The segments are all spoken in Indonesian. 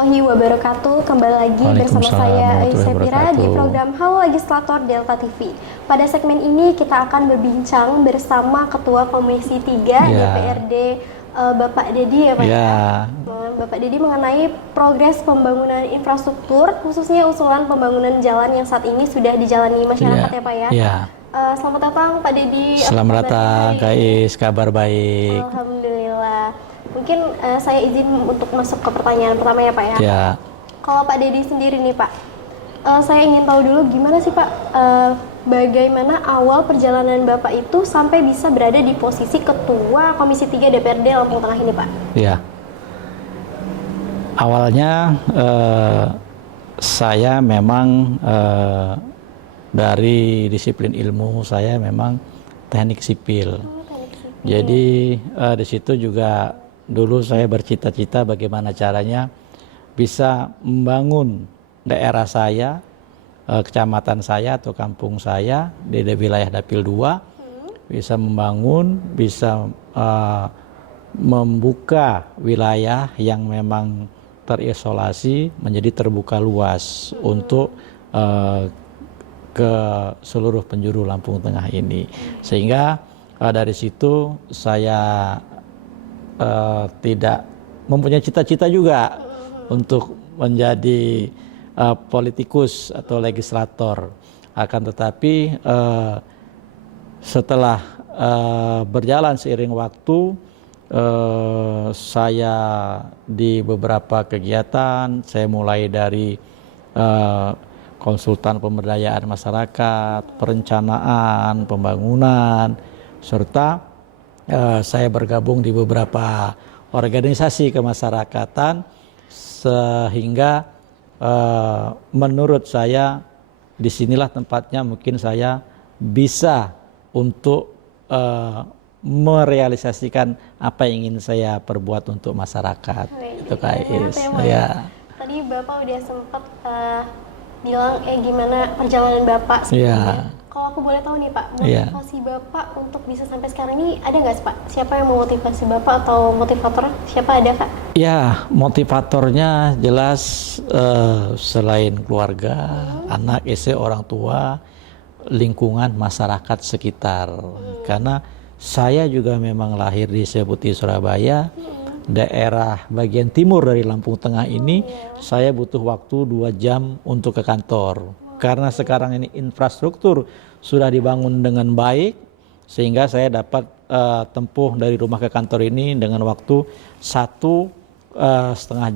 warahmatullahi wabarakatuh. Kembali lagi bersama saya Aisyah Pira di program Halo Legislator Delta TV. Pada segmen ini kita akan berbincang bersama Ketua Komisi 3 DPRD Bapak Dedi ya Pak ya. Bapak Dedi mengenai progres pembangunan infrastruktur, khususnya usulan pembangunan jalan yang saat ini sudah dijalani masyarakat ya Pak ya. Selamat datang Pak Dedi. Selamat datang Kak Is, kabar baik. Alhamdulillah. Mungkin saya izin untuk masuk ke pertanyaan pertama ya Pak ya. Kalau Pak Dedi sendiri nih Pak, saya ingin tahu dulu gimana sih Pak, bagaimana awal perjalanan Bapak itu sampai bisa berada di posisi Ketua Komisi 3 DPRD Lampung Tengah ini Pak? Ya, awalnya saya memang dari disiplin ilmu saya memang teknik sipil. Jadi di situ juga dulu saya bercita-cita bagaimana caranya bisa membangun daerah saya, kecamatan saya atau kampung saya di wilayah Dapil 2, bisa membangun, bisa membuka wilayah yang memang terisolasi menjadi terbuka luas untuk ke seluruh penjuru Lampung Tengah ini. Sehingga dari situ saya tidak mempunyai cita-cita juga untuk menjadi politikus atau legislator. Akan tetapi setelah berjalan seiring waktu, saya di beberapa kegiatan, saya mulai dari konsultan pemberdayaan masyarakat, perencanaan, pembangunan, serta saya bergabung di beberapa organisasi kemasyarakatan, sehingga menurut saya disinilah tempatnya mungkin saya bisa untuk merealisasikan apa yang ingin saya perbuat untuk masyarakat. Itu Kak Is. Tadi Bapak udah sempat bilang gimana perjalanan Bapak sebelumnya. Kalau aku boleh tahu nih Pak, motivasi Bapak untuk bisa sampai sekarang ini ada nggak sih Pak? Siapa yang memotivasi Bapak atau motivator? Siapa ada Kak? Ya, motivatornya jelas selain keluarga, anak, istri, orang tua, lingkungan, masyarakat sekitar. Karena saya juga memang lahir di Seputi, Surabaya, daerah bagian timur dari Lampung Tengah ini. Saya butuh waktu 2 jam untuk ke kantor. Karena sekarang ini infrastruktur sudah dibangun dengan baik, sehingga saya dapat tempuh dari rumah ke kantor ini dengan waktu 1,5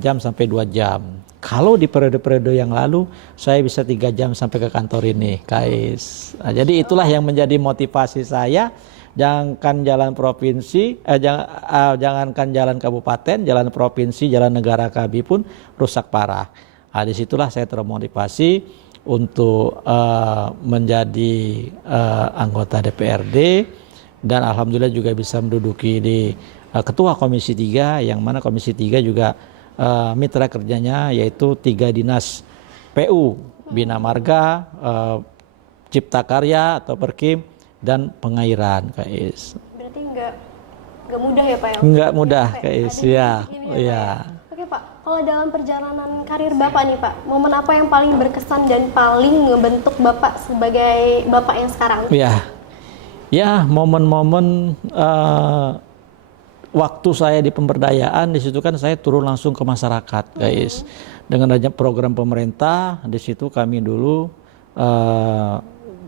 jam sampai 2 jam. Kalau di periode-periode yang lalu, saya bisa 3 jam sampai ke kantor ini, Kais. Nah, jadi itulah yang menjadi motivasi saya. Jangankan jalan provinsi, jangankan jalan kabupaten, jalan provinsi, jalan negara KB pun rusak parah. Nah, disitulah saya termotivasi untuk menjadi anggota DPRD, dan alhamdulillah juga bisa menduduki di Ketua Komisi 3, yang mana Komisi 3 juga mitra kerjanya yaitu 3 dinas PU, Bina Marga, Cipta Karya atau Perkim, dan Pengairan, Kak Is. Berarti nggak mudah ya Pak ya? Nggak mudah, Kak Is, ya. Oke Pak, kalau dalam perjalanan karir Bapak nih Pak, momen apa yang paling berkesan dan paling ngebentuk Bapak sebagai Bapak yang sekarang? Ya, momen-momen waktu saya di pemberdayaan, di situ kan saya turun langsung ke masyarakat, guys. Dengan adanya program pemerintah, di situ kami dulu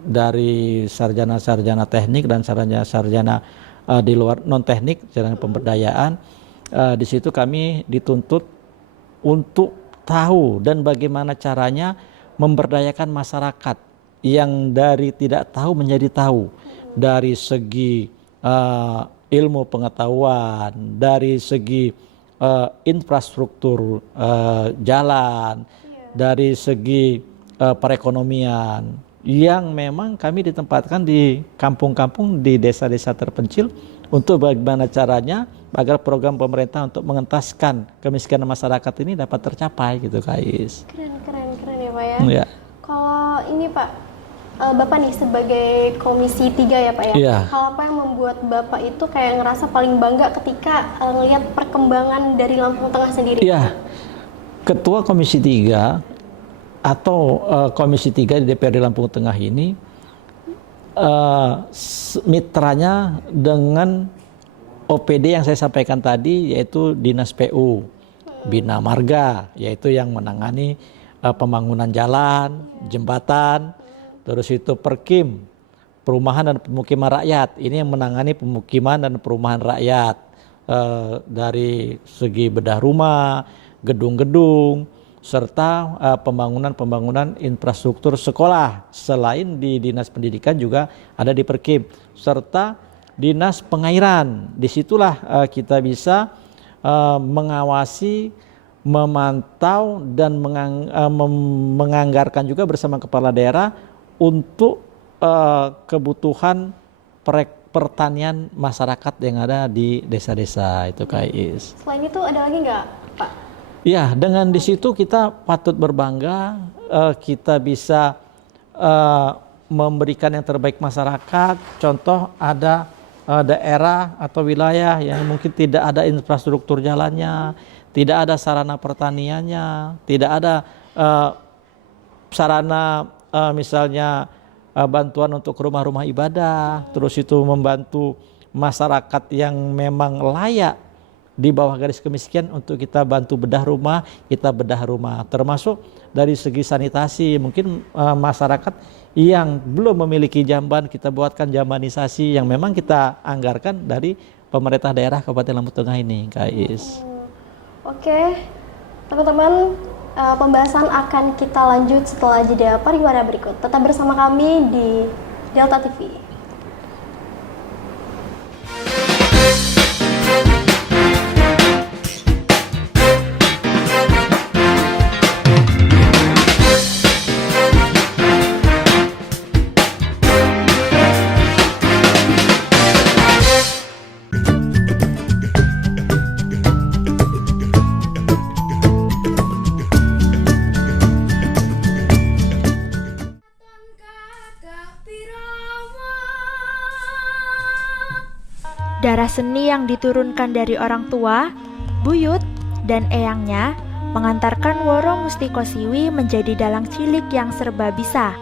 dari sarjana-sarjana teknik dan sarjana-sarjana di luar non-teknik, sarjana pemberdayaan, di situ kami dituntut untuk tahu dan bagaimana caranya memberdayakan masyarakat yang dari tidak tahu menjadi tahu, dari segi ilmu pengetahuan, dari segi infrastruktur jalan, dari segi perekonomian, yang memang kami ditempatkan di kampung-kampung, di desa-desa terpencil, untuk bagaimana caranya agar program pemerintah untuk mengentaskan kemiskinan masyarakat ini dapat tercapai, gitu Kais. Keren ya Pak ya. Kalau ini Pak, Bapak nih sebagai Komisi 3 ya Pak ya, hal apa yang membuat Bapak itu kayak ngerasa paling bangga ketika ngelihat perkembangan dari Lampung Tengah sendiri? Ketua Komisi 3 atau Komisi 3 di DPRD Lampung Tengah ini mitranya dengan OPD yang saya sampaikan tadi, yaitu Dinas PU, Bina Marga, yaitu yang menangani pembangunan jalan, jembatan, terus itu Perkim, Perumahan dan Pemukiman Rakyat, ini yang menangani pemukiman dan perumahan rakyat, dari segi bedah rumah, gedung-gedung, serta pembangunan infrastruktur sekolah. Selain di Dinas Pendidikan juga ada di Perkim, serta Dinas Pengairan. Disitulah kita bisa mengawasi, memantau dan menganggarkan juga bersama kepala daerah untuk kebutuhan pertanian masyarakat yang ada di desa-desa itu, Kak Is. Selain itu ada lagi nggak, Pak? Ya, dengan di situ kita patut berbangga, kita bisa memberikan yang terbaik masyarakat. Contoh ada daerah atau wilayah yang mungkin tidak ada infrastruktur jalannya, tidak ada sarana pertaniannya, tidak ada sarana misalnya bantuan untuk rumah-rumah ibadah, terus itu membantu masyarakat yang memang layak di bawah garis kemiskinan untuk kita bantu bedah rumah, termasuk dari segi sanitasi. Mungkin masyarakat yang belum memiliki jamban, kita buatkan jambanisasi yang memang kita anggarkan dari pemerintah daerah Kabupaten Lampung Tengah ini, Kak Is. Oke, teman-teman, pembahasan akan kita lanjut setelah jeda pariwara berikut. Tetap bersama kami di Delta TV. Darah seni yang diturunkan dari orang tua, buyut, dan eyangnya mengantarkan Woro Mustiko Siwi menjadi dalang cilik yang serba bisa.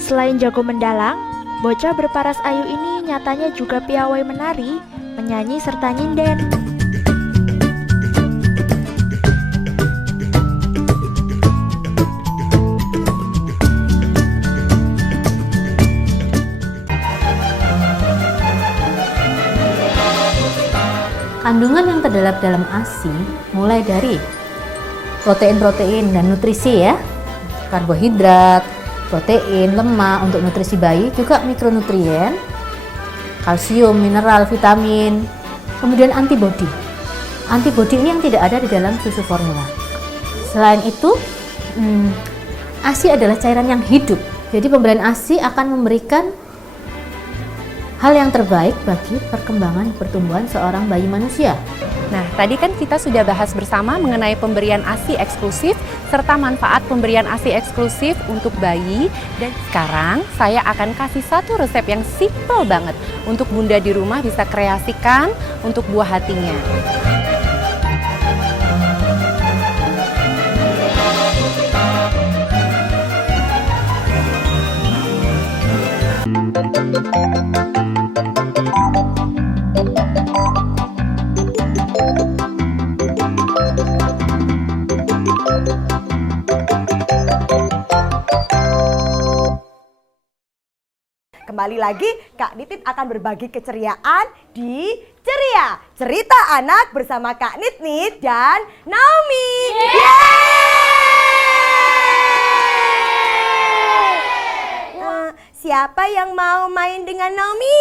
Selain jago mendalang, bocah berparas ayu ini nyatanya juga piawai menari, menyanyi serta nyinden. Kandungan yang terdapat dalam ASI mulai dari protein-protein dan nutrisi ya, karbohidrat, protein, lemak untuk nutrisi bayi, juga mikronutrien, kalsium, mineral, vitamin, kemudian antibodi. Antibodi ini yang tidak ada di dalam susu formula. Selain itu, ASI adalah cairan yang hidup. Jadi pemberian ASI akan memberikan hal yang terbaik bagi perkembangan pertumbuhan seorang bayi manusia. Nah, tadi kan kita sudah bahas bersama mengenai pemberian ASI eksklusif serta manfaat pemberian ASI eksklusif untuk bayi. Dan sekarang saya akan kasih satu resep yang simple banget untuk Bunda di rumah bisa kreasikan untuk buah hatinya. Kembali lagi, Kak Nitit akan berbagi keceriaan di Ceria, cerita anak bersama Kak Nitnit dan Naomi. Siapa yang mau main dengan Naomi?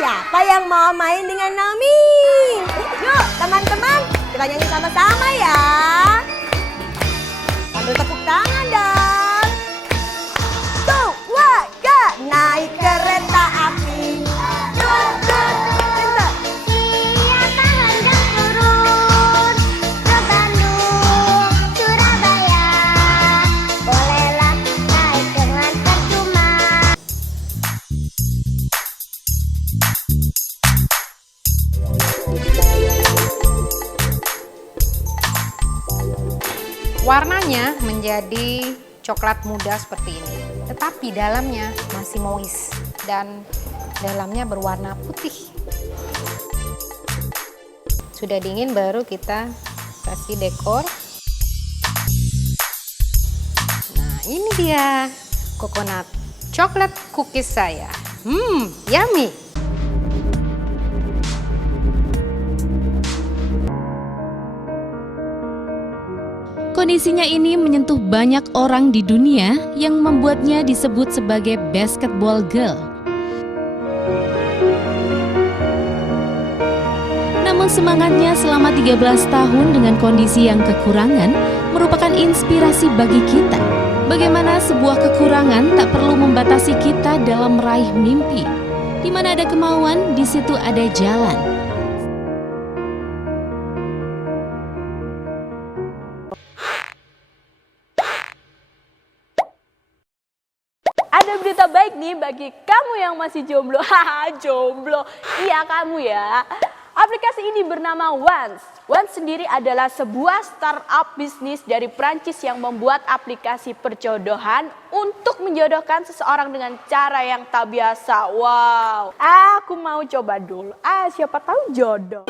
Siapa yang mau main dengan Naomi? Yuk teman-teman, kita nyanyi sama-sama ya. Sambil tepuk tangan dong. Tuh, warga naik kereta api. Tut, tut, tut. Siapa hendak turun ke Bandung, Surabaya, bolehlah naik dengan percuma. Warnanya menjadi coklat muda seperti ini, tetapi dalamnya masih moist dan dalamnya berwarna putih. Sudah dingin baru kita kasih dekor. Nah, ini dia coconut coklat cookies saya. Yummy. Kondisinya ini menyentuh banyak orang di dunia yang membuatnya disebut sebagai basketball girl. Namun semangatnya selama 13 tahun dengan kondisi yang kekurangan merupakan inspirasi bagi kita. Bagaimana sebuah kekurangan tak perlu membatasi kita dalam meraih mimpi. Di mana ada kemauan, di situ ada jalan. Ada berita baik nih bagi kamu yang masih jomblo. Haha, jomblo. Iya, kamu ya. Aplikasi ini bernama Once. Once sendiri adalah sebuah startup bisnis dari Prancis yang membuat aplikasi perjodohan untuk menjodohkan seseorang dengan cara yang tak biasa. Wow, aku mau coba dulu. Siapa tahu jodoh.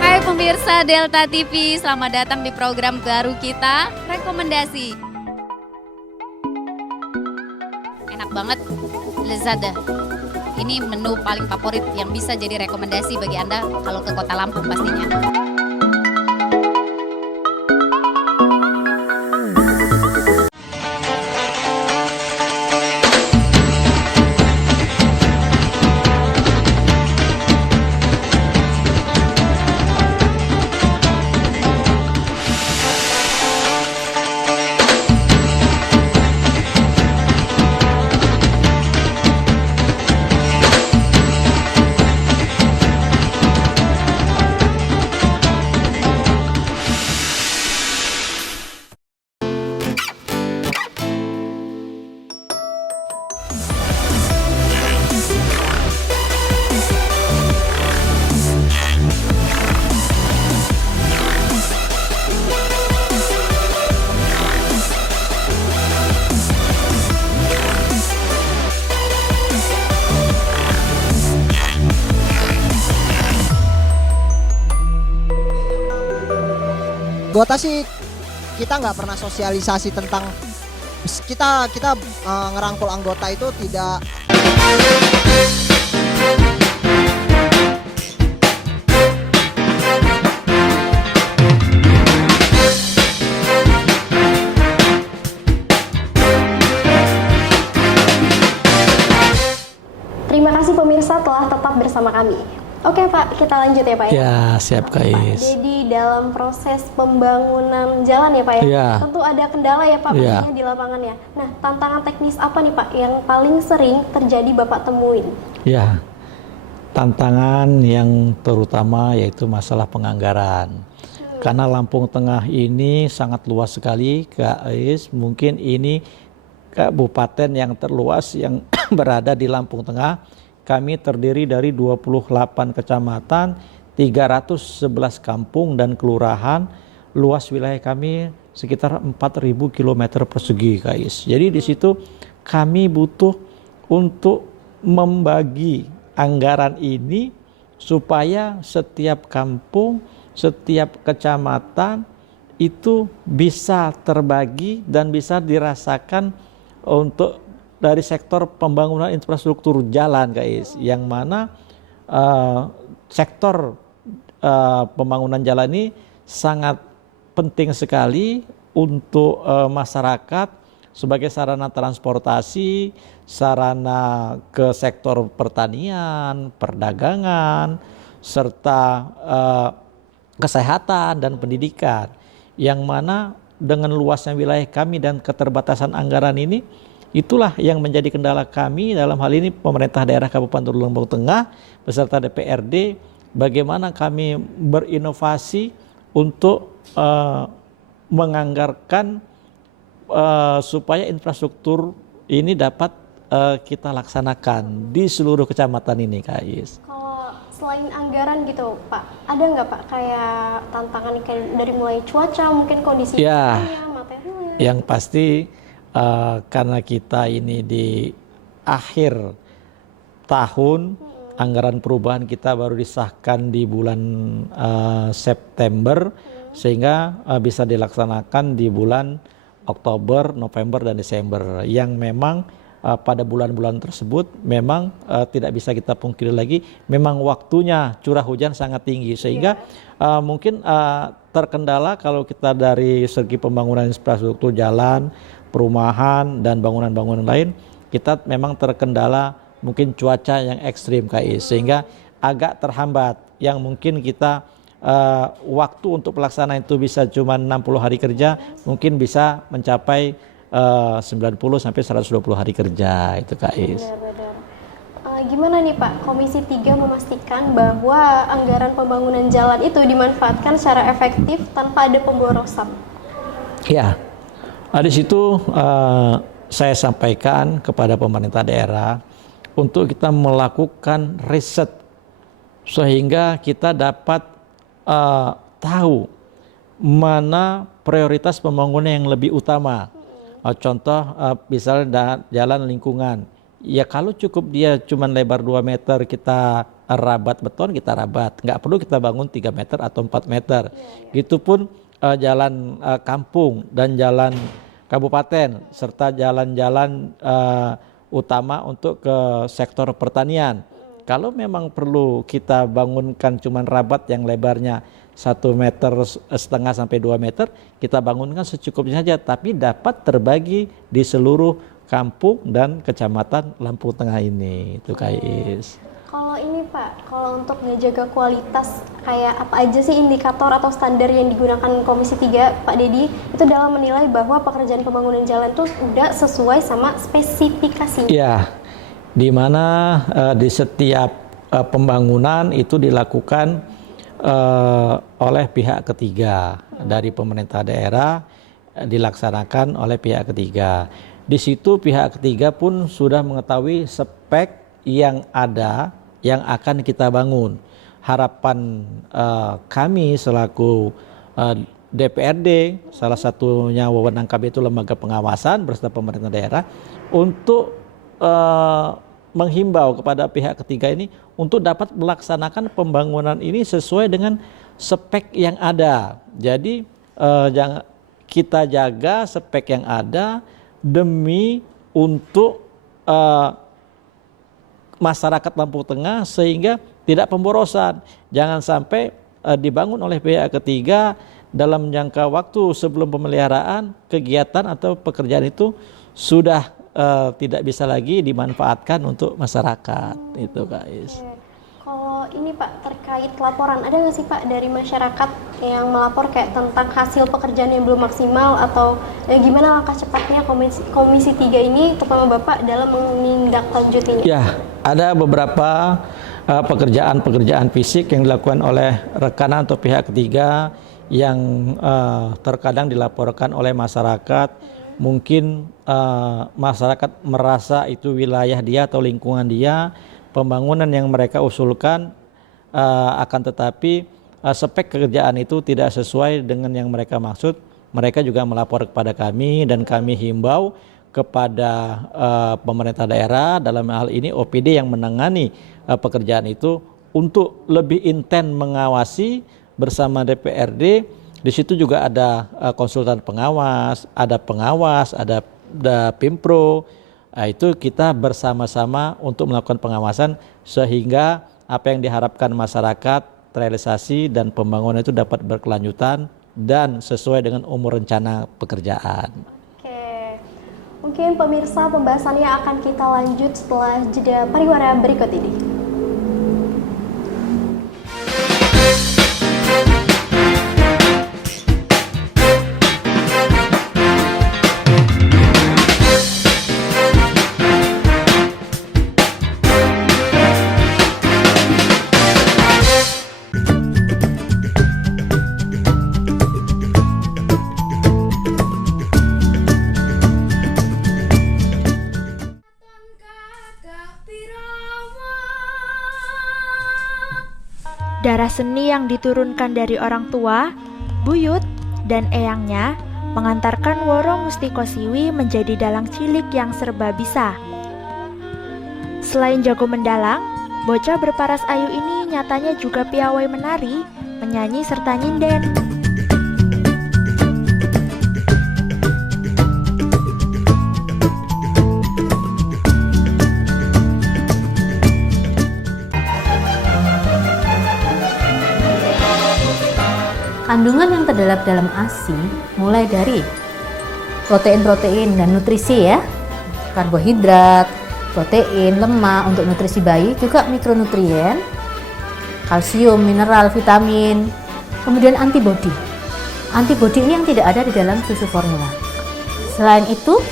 Hai pemirsa Delta TV, selamat datang di program baru kita, Rekomendasi. Enak banget, lezat dah. Ini menu paling favorit yang bisa jadi rekomendasi bagi Anda kalau ke Kota Lampung pastinya. Gota sih kita nggak pernah sosialisasi tentang kita ngerangkul anggota itu tidak. Terima kasih pemirsa telah tetap bersama kami. Oke Pak, kita lanjut ya Pak ya. Ya, siap Kais. Jadi dalam proses pembangunan jalan ya Pak ya, Ya. tentu ada kendala ya Pak Ya. pastinya di lapangan ya. Nah, tantangan teknis apa nih Pak yang paling sering terjadi Bapak temuin? Ya, tantangan yang terutama yaitu masalah penganggaran. Karena Lampung Tengah ini sangat luas sekali, Kais. Mungkin ini kabupaten yang terluas yang berada di Lampung Tengah. Kami terdiri dari 28 kecamatan, 311 kampung dan kelurahan. Luas wilayah kami sekitar 4.000 km persegi, Kais. Jadi di situ kami butuh untuk membagi anggaran ini supaya setiap kampung, setiap kecamatan itu bisa terbagi dan bisa dirasakan untuk dari sektor pembangunan infrastruktur jalan, guys, yang mana sektor pembangunan jalan ini sangat penting sekali untuk masyarakat sebagai sarana transportasi, sarana ke sektor pertanian, perdagangan, serta kesehatan dan pendidikan, yang mana dengan luasnya wilayah kami dan keterbatasan anggaran ini, itulah yang menjadi kendala kami dalam hal ini pemerintah daerah Kabupaten Lampung Tengah beserta DPRD, bagaimana kami berinovasi untuk menganggarkan supaya infrastruktur ini dapat kita laksanakan di seluruh kecamatan ini, Kais. Kalau Selain anggaran gitu Pak, ada nggak Pak kayak tantangan kayak dari mulai cuaca, mungkin kondisi Ya, materialnya? yang pasti karena kita ini di akhir tahun, anggaran perubahan kita baru disahkan di bulan September, sehingga bisa dilaksanakan di bulan Oktober, November, dan Desember, yang memang pada bulan-bulan tersebut memang tidak bisa kita pungkiri lagi, memang waktunya curah hujan sangat tinggi, sehingga mungkin terkendala kalau kita dari segi pembangunan infrastruktur jalan, perumahan, dan bangunan-bangunan lain, kita memang terkendala mungkin cuaca yang ekstrim sehingga agak terhambat, yang mungkin kita waktu untuk pelaksanaan itu bisa cuma 60 hari kerja, mungkin bisa mencapai 90 sampai 120 hari kerja itu Kais. Benar-benar. Gimana nih Pak, Komisi 3 memastikan bahwa anggaran pembangunan jalan itu dimanfaatkan secara efektif tanpa ada pemborosan? Ya, di situ saya sampaikan kepada pemerintah daerah untuk kita melakukan riset sehingga kita dapat tahu mana prioritas pembangunan yang lebih utama. Contoh misalnya jalan lingkungan, ya kalau cukup dia cuma lebar 2 meter kita rabat beton, kita rabat, nggak perlu kita bangun 3 meter atau 4 meter. Gitupun jalan kampung dan jalan kabupaten serta jalan-jalan utama untuk ke sektor pertanian. Kalau memang perlu kita bangunkan cuman rabat yang lebarnya 1,5 meter sampai 2 meter, kita bangunkan secukupnya saja, tapi dapat terbagi di seluruh kampung dan kecamatan Lampung Tengah ini, itu Kais. Kalau ini Pak, kalau untuk ngejaga kualitas, kayak apa aja sih indikator atau standar yang digunakan Komisi 3 Pak Dedi itu dalam menilai bahwa pekerjaan pembangunan jalan itu udah sesuai sama spesifikasinya? Ya, di mana di setiap pembangunan itu dilakukan oleh pihak ketiga, dari pemerintah daerah dilaksanakan oleh pihak ketiga. Di situ pihak ketiga pun sudah mengetahui spek yang ada yang akan kita bangun. Harapan kami selaku DPRD, salah satunya wewenang kami itu lembaga pengawasan beserta pemerintah daerah, untuk menghimbau kepada pihak ketiga ini untuk dapat melaksanakan pembangunan ini sesuai dengan spek yang ada. Jadi jangan kita jaga spek yang ada demi untuk masyarakat Lampung Tengah sehingga tidak pemborosan. Jangan sampai dibangun oleh pihak ketiga dalam jangka waktu sebelum pemeliharaan, kegiatan atau pekerjaan itu sudah tidak bisa lagi dimanfaatkan untuk masyarakat. Itu Kais. Kalau ini Pak terkait laporan, ada nggak sih Pak dari masyarakat yang melapor kayak tentang hasil pekerjaan yang belum maksimal atau gimana langkah cepatnya Komisi 3 ini terutama Bapak dalam menindaklanjutinya? Ya, ada beberapa pekerjaan-pekerjaan fisik yang dilakukan oleh rekanan atau pihak ketiga yang terkadang dilaporkan oleh masyarakat. Mungkin masyarakat merasa itu wilayah dia atau lingkungan dia, pembangunan yang mereka usulkan akan tetapi spek kerjaan itu tidak sesuai dengan yang mereka maksud. Mereka juga melapor kepada kami dan kami himbau kepada pemerintah daerah, dalam hal ini OPD yang menangani pekerjaan itu, untuk lebih intens mengawasi bersama DPRD. Di situ juga ada konsultan pengawas, ada Pimpro. Nah, itu kita bersama-sama untuk melakukan pengawasan sehingga apa yang diharapkan masyarakat terrealisasi dan pembangunan itu dapat berkelanjutan dan sesuai dengan umur rencana pekerjaan. Oke, mungkin pemirsa pembahasannya akan kita lanjut setelah jeda pariwara berikut ini. Darah seni yang diturunkan dari orang tua, buyut, dan eyangnya mengantarkan Woro Mustikosiwi menjadi dalang cilik yang serba bisa. Selain jago mendalang, bocah berparas ayu ini nyatanya juga piawai menari, menyanyi serta nyinden. Kandungan yang terdapat dalam ASI mulai dari protein-protein dan nutrisi ya, karbohidrat, protein, lemak untuk nutrisi bayi, juga mikronutrien, kalsium, mineral, vitamin, kemudian antibodi. Antibodi ini yang tidak ada di dalam susu formula. Selain itu,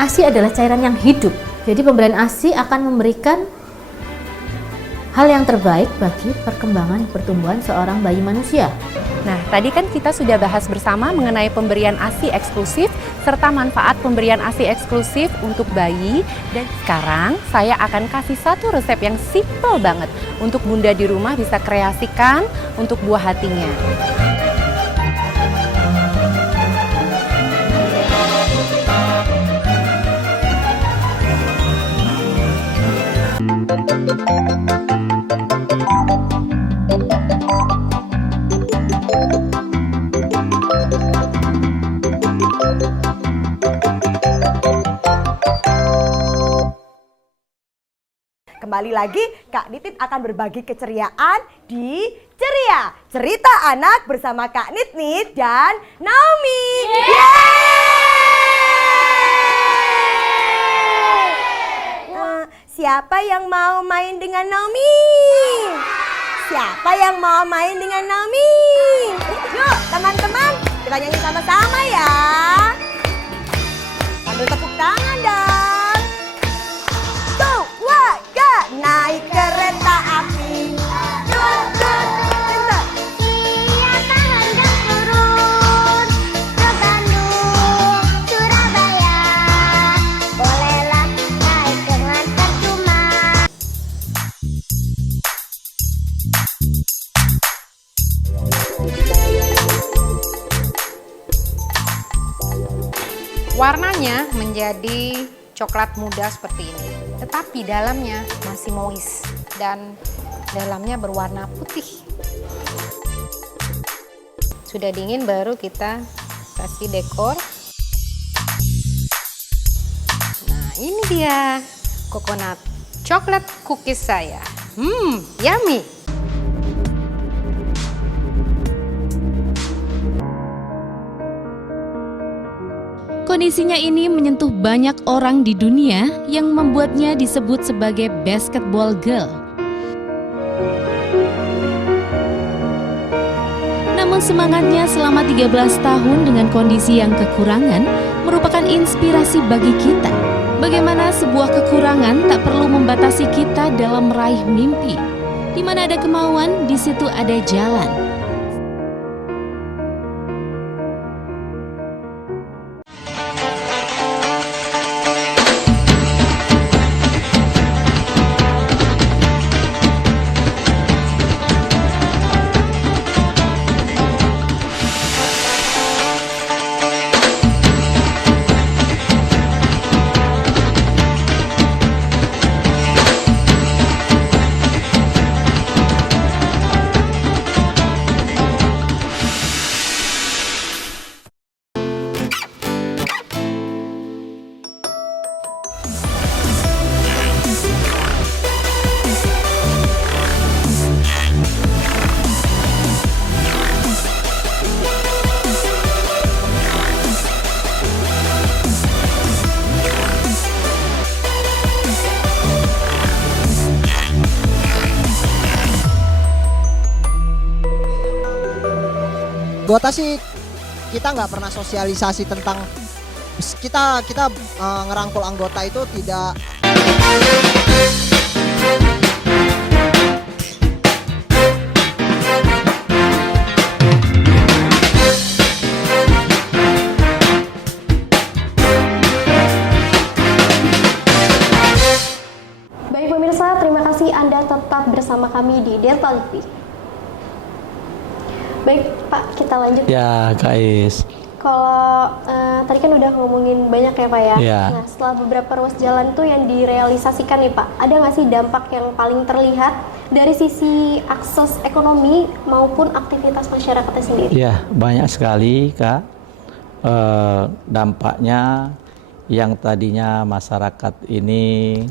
ASI adalah cairan yang hidup. Jadi pemberian ASI akan memberikan hal yang terbaik bagi perkembangan pertumbuhan seorang bayi manusia. Nah, tadi kan kita sudah bahas bersama mengenai pemberian ASI eksklusif serta manfaat pemberian ASI eksklusif untuk bayi. Dan sekarang saya akan kasih satu resep yang simple banget untuk bunda di rumah bisa kreasikan untuk buah hatinya. Kembali lagi, Kak Nitin akan berbagi keceriaan di Ceria Cerita Anak bersama Kak Nit dan Naomi. Siapa yang mau main dengan Naomi? Siapa yang mau main dengan Naomi? Yuk teman-teman, kita nyanyi sama-sama ya. Sambil tepuk tangan dong. Tuh, wah, gak naik kereta api. Siapa hendak turun ke Bandung, Surabaya, bolehlah naik dengan percuma. Warnanya menjadi coklat muda seperti ini, tetapi dalamnya masih moist dan dalamnya berwarna putih. Sudah dingin baru kita kasih dekor. Nah, ini dia coconut coklat cookies saya. Yummy. Kondisinya ini menyentuh banyak orang di dunia yang membuatnya disebut sebagai basketball girl. Namun semangatnya selama 13 tahun dengan kondisi yang kekurangan merupakan inspirasi bagi kita. Bagaimana sebuah kekurangan tak perlu membatasi kita dalam meraih mimpi. Di mana ada kemauan, di situ ada jalan. Gota sih kita nggak pernah sosialisasi tentang kita ngerangkul anggota itu tidak. Baik pemirsa, terima kasih Anda tetap bersama bersama kami di Delta TV. Baik Pak, kita lanjut. Ya, Kak Is. Kalau tadi kan udah ngomongin banyak ya Pak ya. Ya. Nah setelah beberapa ruas jalan tuh yang direalisasikan nih Pak, ada nggak sih dampak yang paling terlihat dari sisi akses ekonomi maupun aktivitas masyarakatnya sendiri? Ya, banyak sekali Kak. Dampaknya yang tadinya masyarakat ini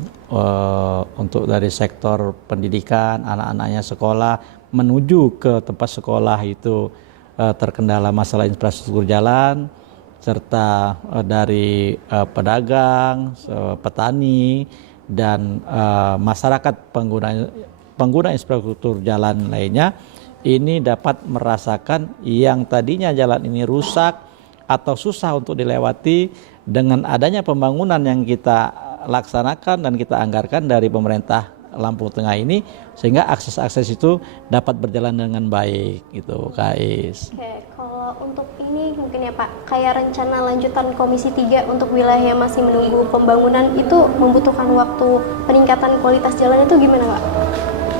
untuk dari sektor pendidikan, anak-anaknya sekolah menuju ke tempat sekolah itu terkendala masalah infrastruktur jalan, serta dari pedagang, petani, dan masyarakat pengguna infrastruktur jalan lainnya ini dapat merasakan yang tadinya jalan ini rusak atau susah untuk dilewati dengan adanya pembangunan yang kita laksanakan dan kita anggarkan dari pemerintah Lampung Tengah ini, sehingga akses-akses itu dapat berjalan dengan baik gitu, Kak Is. Oke, kalau untuk ini mungkin ya Pak, kayak rencana lanjutan Komisi 3 untuk wilayah yang masih menunggu pembangunan itu membutuhkan waktu peningkatan kualitas jalan itu gimana Pak?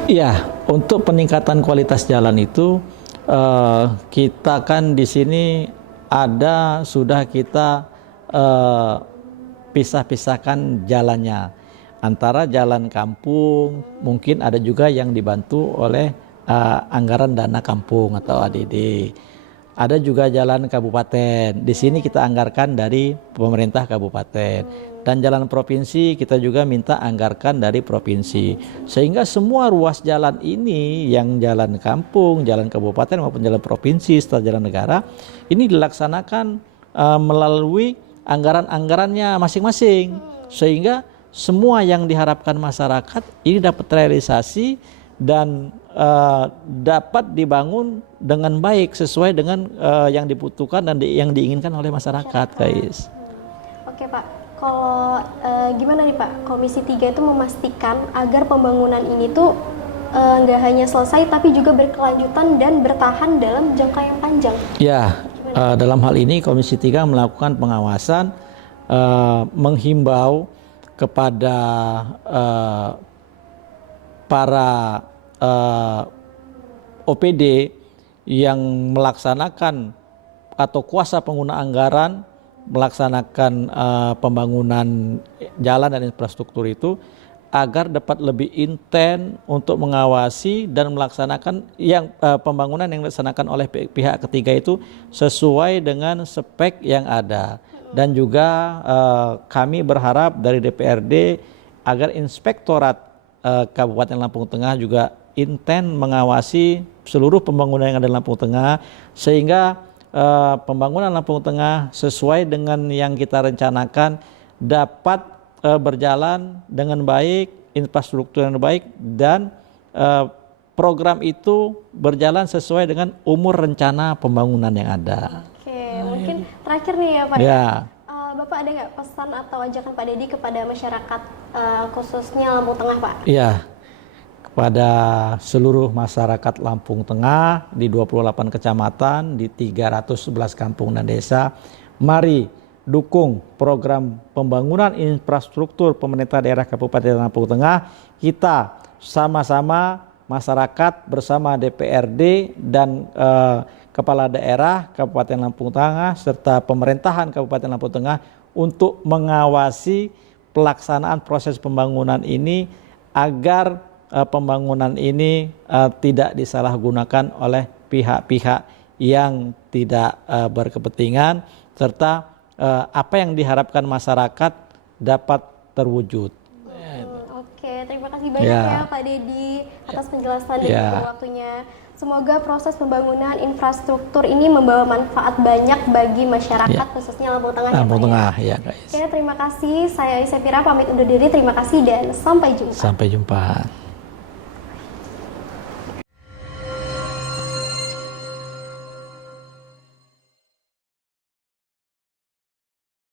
Iya, untuk peningkatan kualitas jalan itu kita kan di sini sudah kita pisah-pisahkan jalannya. Antara jalan kampung, mungkin ada juga yang dibantu oleh anggaran dana kampung atau ADD. Ada juga jalan kabupaten. Di sini kita anggarkan dari pemerintah kabupaten. Dan jalan provinsi kita juga minta anggarkan dari provinsi. Sehingga semua ruas jalan ini, yang jalan kampung, jalan kabupaten maupun jalan provinsi serta jalan negara, ini dilaksanakan melalui anggaran-anggarannya masing-masing. Sehingga semua yang diharapkan masyarakat ini dapat terrealisasi dan dapat dibangun dengan baik sesuai dengan yang dibutuhkan dan yang diinginkan oleh masyarakat, guys. Oke Pak, kalau gimana nih Pak, Komisi 3 itu memastikan agar pembangunan ini tuh nggak hanya selesai tapi juga berkelanjutan dan bertahan dalam jangka yang panjang? Ya, dalam hal ini Komisi 3 melakukan pengawasan, menghimbau kepada para OPD yang melaksanakan atau kuasa pengguna anggaran melaksanakan pembangunan jalan dan infrastruktur itu agar dapat lebih intens untuk mengawasi dan melaksanakan yang pembangunan yang dilaksanakan oleh pihak ketiga itu sesuai dengan spek yang ada. Dan juga kami berharap dari DPRD agar Inspektorat Kabupaten Lampung Tengah juga intens mengawasi seluruh pembangunan yang ada di Lampung Tengah, sehingga pembangunan Lampung Tengah sesuai dengan yang kita rencanakan dapat berjalan dengan baik, infrastruktur yang baik, dan program itu berjalan sesuai dengan umur rencana pembangunan yang ada. Mungkin terakhir nih ya Pak, ya. Bapak ada nggak pesan atau ajakan Pak Dedi kepada masyarakat khususnya Lampung Tengah Pak? Iya, kepada seluruh masyarakat Lampung Tengah di 28 kecamatan, di 311 kampung dan desa, mari dukung program pembangunan infrastruktur pemerintah daerah Kabupaten Lampung Tengah. Kita sama-sama masyarakat bersama DPRD dan Kepala Daerah Kabupaten Lampung Tengah serta pemerintahan Kabupaten Lampung Tengah untuk mengawasi pelaksanaan proses pembangunan ini agar pembangunan ini tidak disalahgunakan oleh pihak-pihak yang tidak berkepentingan, serta apa yang diharapkan masyarakat dapat terwujud. Oke, terima kasih banyak ya Pak Dedi atas penjelasan dan juga waktunya. Semoga proses pembangunan infrastruktur ini membawa manfaat banyak bagi masyarakat khususnya Lampung Tengah. Lampung Tengah, ya guys. Oke, terima kasih. Saya Isefira pamit undur diri. Terima kasih dan sampai jumpa. Sampai jumpa.